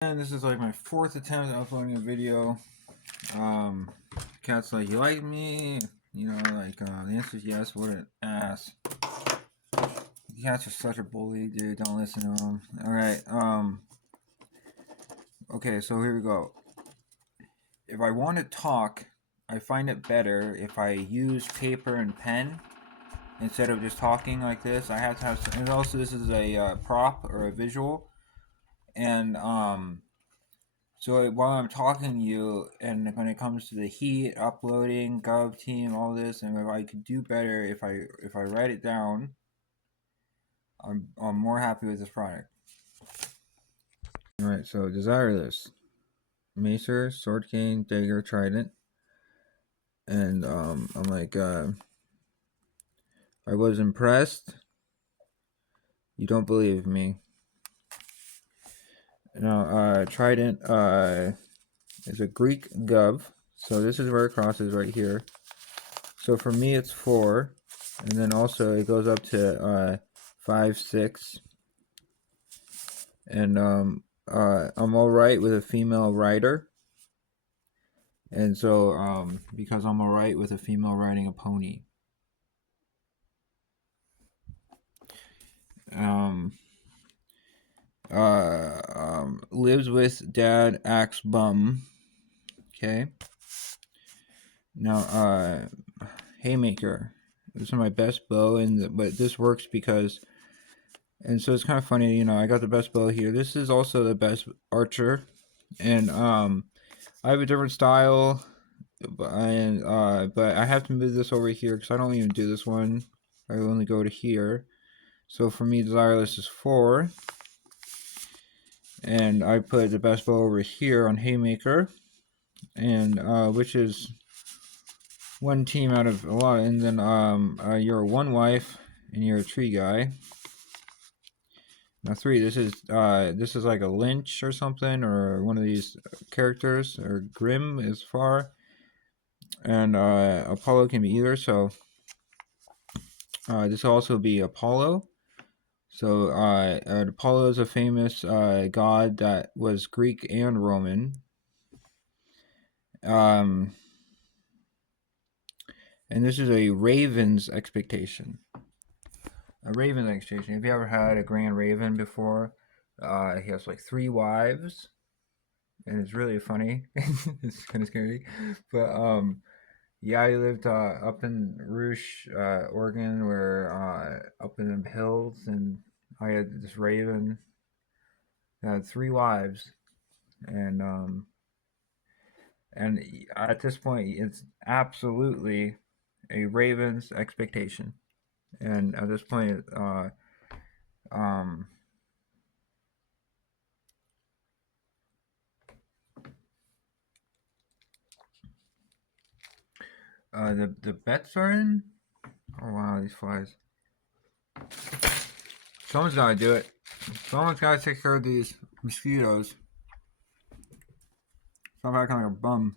And this is like my fourth attempt at uploading a video. Cat's like, you like me? You know, like, the answer is yes. What an ass. Cats are such a bully, dude. Don't listen to him. Alright, okay, so here we go. If I want to talk, I find it better if I use paper and pen instead of just talking like this. I have to have, and also this is a prop or a visual. And, so while I'm talking to you, and when it comes to the heat, uploading, Gov team, all this, and if I could do better if I write it down, I'm more happy with this product. All right, so Desireless, Macer, Sword Cane, Dagger, Trident, and I'm like, I was impressed. You don't believe me. Now, Trident is a Greek Gov, so this is where it crosses right here. So for me, it's 4, and then also it goes up to 5, 6, and I'm all right with a female rider, and so because I'm all right with a female riding a pony. Lives with dad, axe bum. Okay. Now, Haymaker. This is my best bow, but this works because, and so it's kind of funny, you know, I got the best bow here. This is also the best archer, and I have a different style, but I have to move this over here because I don't even do this one. I only go to here. So for me, Desireless is 4, and I put the best bow over here on Haymaker, and which is one team out of a lot. And then you're a one wife, and you're a tree guy. Now 3, this is like a Lynch or something, or one of these characters, or Grim is far, and Apollo can be either. So this will also be Apollo. So Apollo is a famous god that was Greek and Roman. And this is a raven's expectation. A raven's expectation. Have you ever had a grand raven before? He has like 3 wives, and it's really funny. It's kind of scary, but yeah, I lived up in Rouge, Oregon, where up in the hills, and I had this raven that had 3 wives, and and at this point, it's absolutely a raven's expectation, and at this point, um, the bets are in. Oh wow, these flies! Someone's gotta do it. Someone's gotta take care of these mosquitoes. Stop acting like a bum.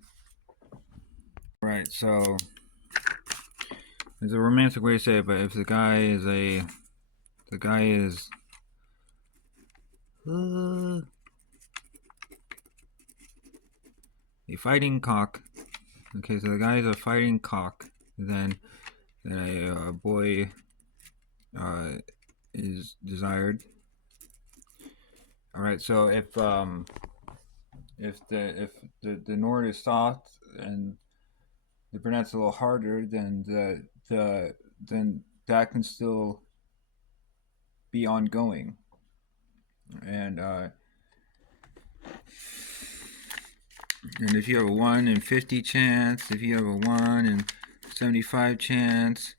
Right, so it's a romantic way to say it, but if the guy is a fighting cock. Okay, so the guy is a fighting cock. Then a boy is desired. All right, so if the Nord is soft and the brunette's a little harder, then then that can still be ongoing, and if you have a 1 in 50 chance, if you have a 1 in 75 chance,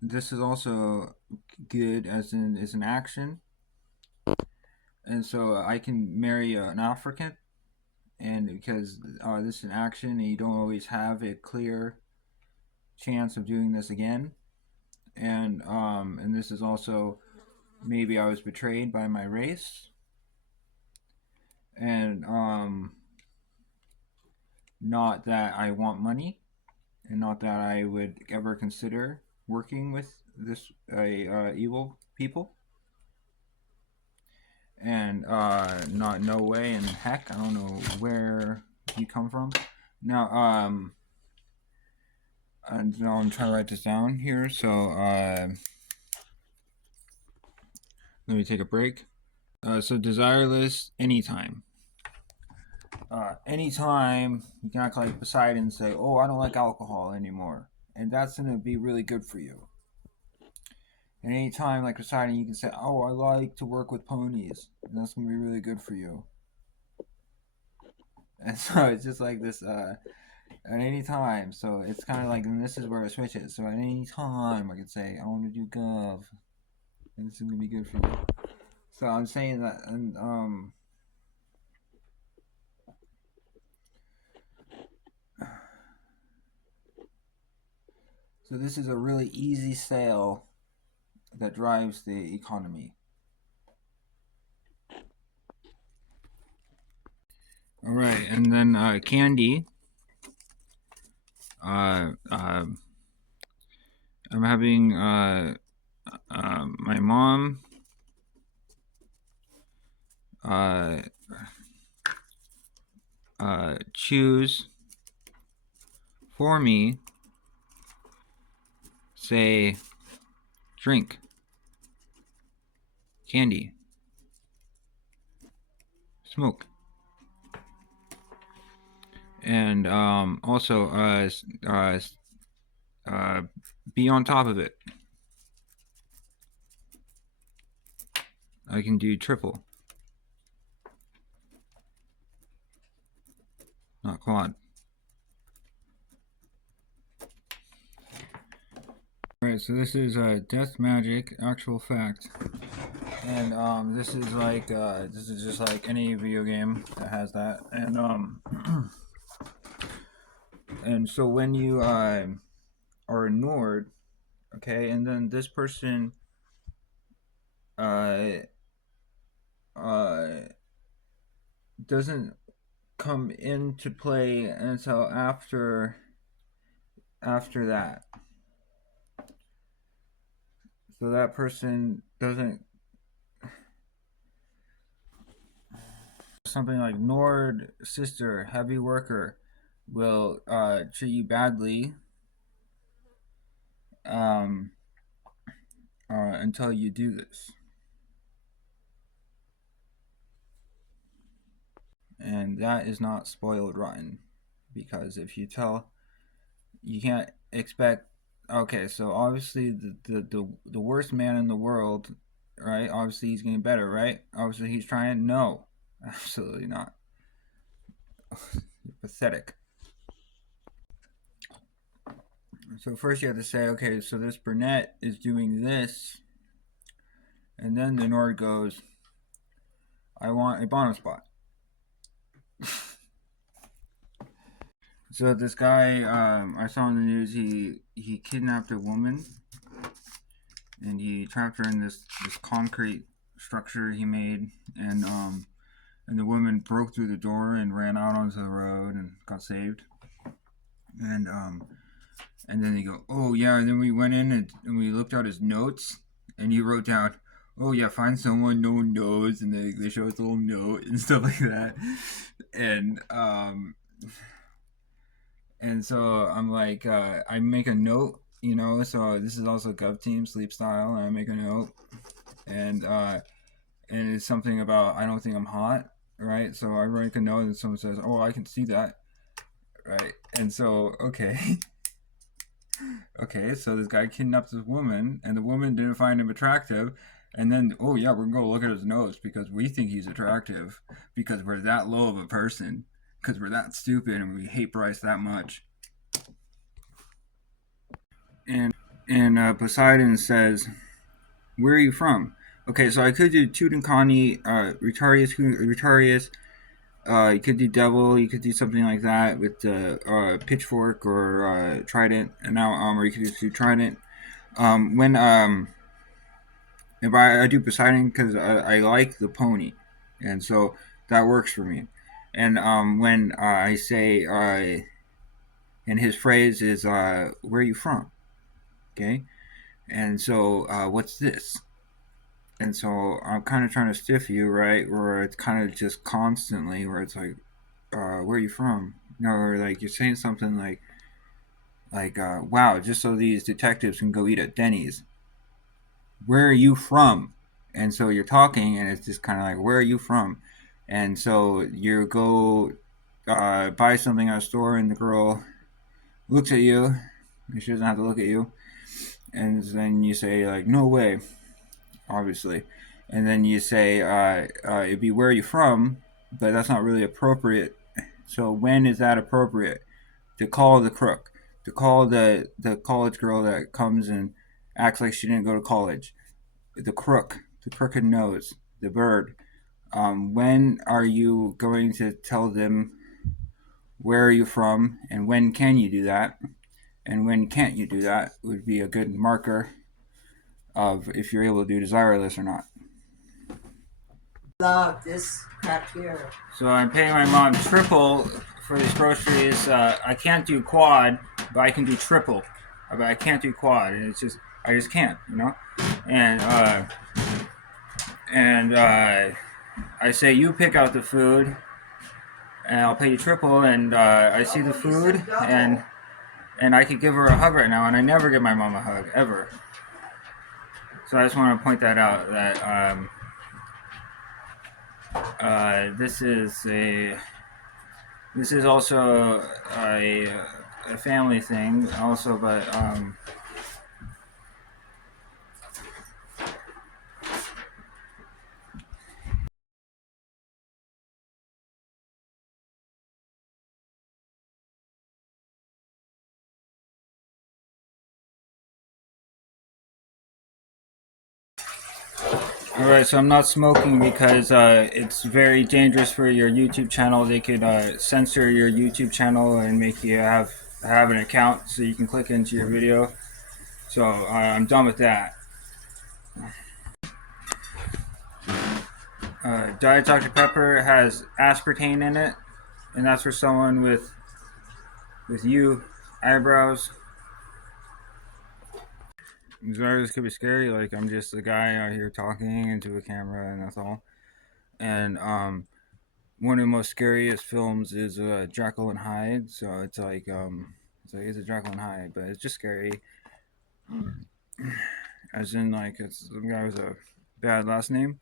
this is also good as an action, and so I can marry an African, and because this is an action, and you don't always have a clear chance of doing this again, and this is also maybe I was betrayed by my race, and not that I want money, and not that I would ever consider working with this evil people. and not no way and heck. I don't know where you come from. Now, and now I'm trying to write this down here. So, let me take a break. So desireless anytime. Anytime you can act like Poseidon and say, "Oh, I don't like alcohol anymore," and that's gonna be really good for you. And anytime, like Poseidon, you can say, "Oh, I like to work with ponies," and that's gonna be really good for you. And so it's just like this. At any time, so it's kind of like, and this is where it switches. So at any time, I could say, "I want to do gov," and this is gonna be good for you. So I'm saying that, and so this is a really easy sale that drives the economy. All right, and then candy. I'm having my mom uh, choose for me. Say, drink candy, smoke. And also be on top of it. I can do triple, not quad. Alright, so this is Death Magic, actual fact. And this is like this is just like any video game that has that. And so when you are a Nord, okay, and then this person uh uh doesn't come into play until after that. So that person doesn't, something like Nord sister heavy worker will treat you badly um, until you do this. And that is not spoiled rotten, because if you tell, you can't expect. Okay, so obviously the worst man in the world, right? Obviously he's getting better, right? Obviously he's trying. No, absolutely not. You're pathetic. So first you have to say, okay, so this brunette is doing this, and then the Nord goes, I want a bonus spot. So this guy, I saw in the news, he kidnapped a woman, and he trapped her in this concrete structure he made, and the woman broke through the door and ran out onto the road and got saved. And then they go, oh yeah. And then we went in and we looked at his notes, and he wrote down, oh yeah, find someone no one knows, and they show us a little note and stuff like that. And and so I'm like, I make a note, you know. So this is also Gov Team Sleep Style, and I make a note, and it's something about I don't think I'm hot, right? So I write a note, and someone says, oh, I can see that, right? And so okay. Okay, so this guy kidnaps this woman, and the woman didn't find him attractive. And then, oh yeah, we're gonna go look at his nose because we think he's attractive because we're that low of a person, because we're that stupid and we hate Bryce that much. And Poseidon says, "Where are you from?" Okay, so I could do Tutankhamun, Retarius. You could do Devil. You could do something like that with the pitchfork or trident. And now, or you could just do trident. When if I do Poseidon because I like the pony, and so that works for me. And when I say, and his phrase is, "Where are you from?" Okay, and so what's this? And so I'm kind of trying to stiff you, right? Where it's kind of just constantly, where it's like, where are you from? No, or like you're saying something like, wow, just so these detectives can go eat at Denny's. Where are you from? And so you're talking, and it's just kind of like, where are you from? And so you go buy something at a store, and the girl looks at you. And she doesn't have to look at you. And then you say, like, no way, obviously. And then you say, it'd be where are you from? But that's not really appropriate. So when is that appropriate? To call the crook, to call the college girl that comes and acts like she didn't go to college, the crook, the crooked nose, the bird. When are you going to tell them where are you from, and when can you do that, and when can't you do that would be a good marker of if you're able to do desireless or not. Love this crap here. So I'm paying my mom triple for these groceries. I can't do quad, but I can do triple. But I can't do quad, and it's just I just can't, you know. And I say you pick out the food, and I'll pay you triple. And I see the food, and I could give her a hug right now, and I never give my mom a hug ever. So I just want to point that out that this is also a family thing also, but all right, so I'm not smoking because it's very dangerous for your YouTube channel. They could censor your YouTube channel and make you have an account so you can click into your video. So I'm done with that. Diet Dr Pepper has aspartame in it, and that's for someone with you eyebrows. This could be scary. Like I'm just a guy out here talking into a camera, and that's all. And one of the most scariest films is Jekyll and Hyde. So it's a Jekyll and Hyde, but it's just scary. As in like it's some guy with a bad last name.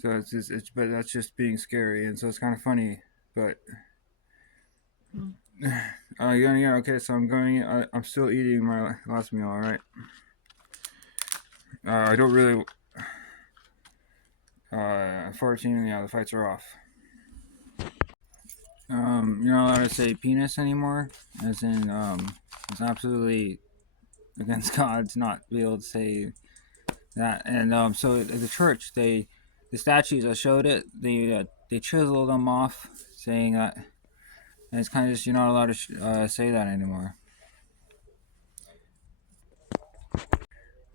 So but that's just being scary, and so it's kind of funny. But yeah, okay. So I'm going. I'm still eating my last meal. All right. I don't really. Unfortunately, yeah, the fights are off. You're not allowed to say penis anymore, as in it's absolutely against God to not be able to say that. And so at the church, the statues I showed it, they chiseled them off, saying that, and it's kind of just you're not allowed to say that anymore.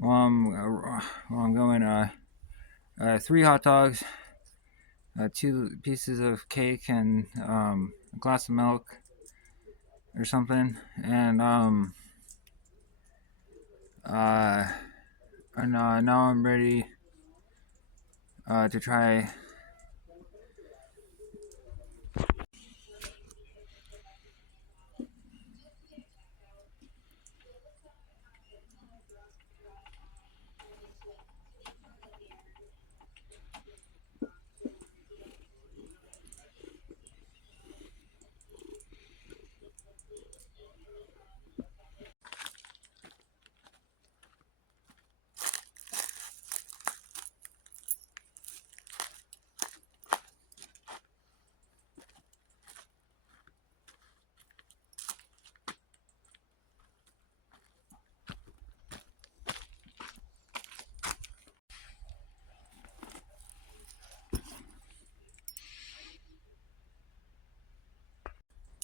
I'm going 3 hot dogs, 2 pieces of cake, and a glass of milk or something, and uh, now I'm ready to try.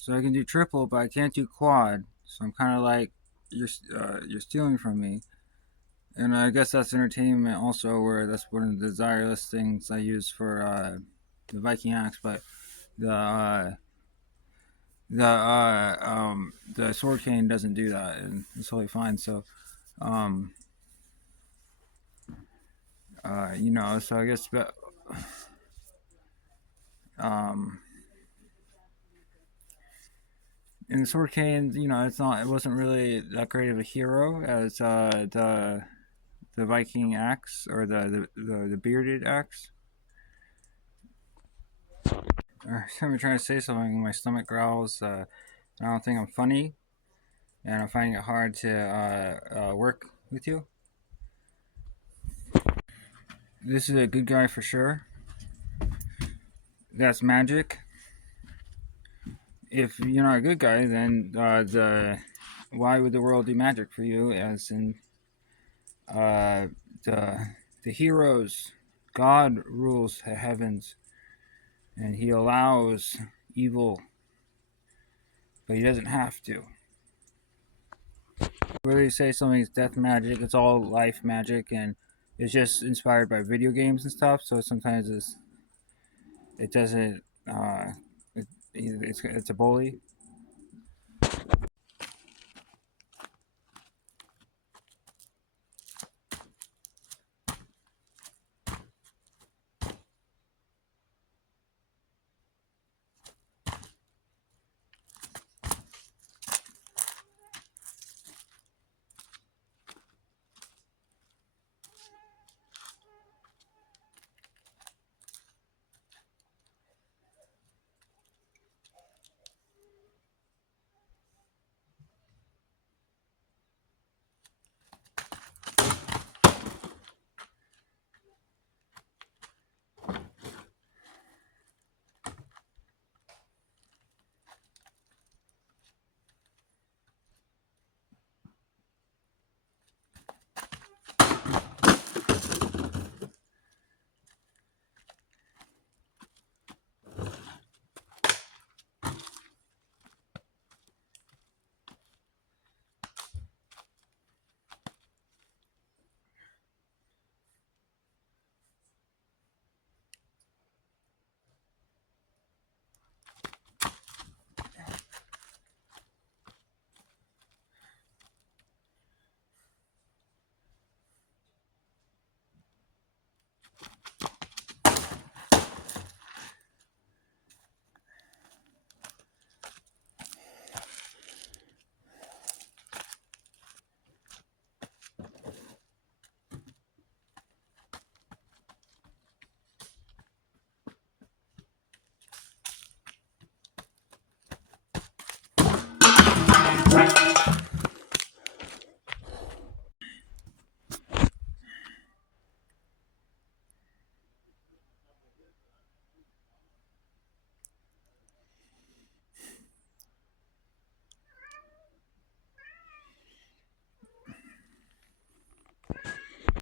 So I can do triple, but I can't do quad. So I'm kind of like you're stealing from me. And I guess that's entertainment also, where that's one of the desireless things I use for the Viking axe. But the the sword cane doesn't do that, and it's totally fine. So um, So I guess, um, in the Sword Cane, it wasn't really that great of a hero as the Viking axe or the bearded axe. I'm trying to say something. My stomach growls. I don't think I'm funny, and I'm finding it hard to work with you. This is a good guy for sure. That's magic. If you're not a good guy, then why would the world do magic for you? As in, uh, the the heroes, God rules the heavens, and He allows evil, but He doesn't have to. Whether you say something is death magic, it's all life magic, and it's just inspired by video games and stuff. So sometimes it doesn't. It, it's a bully.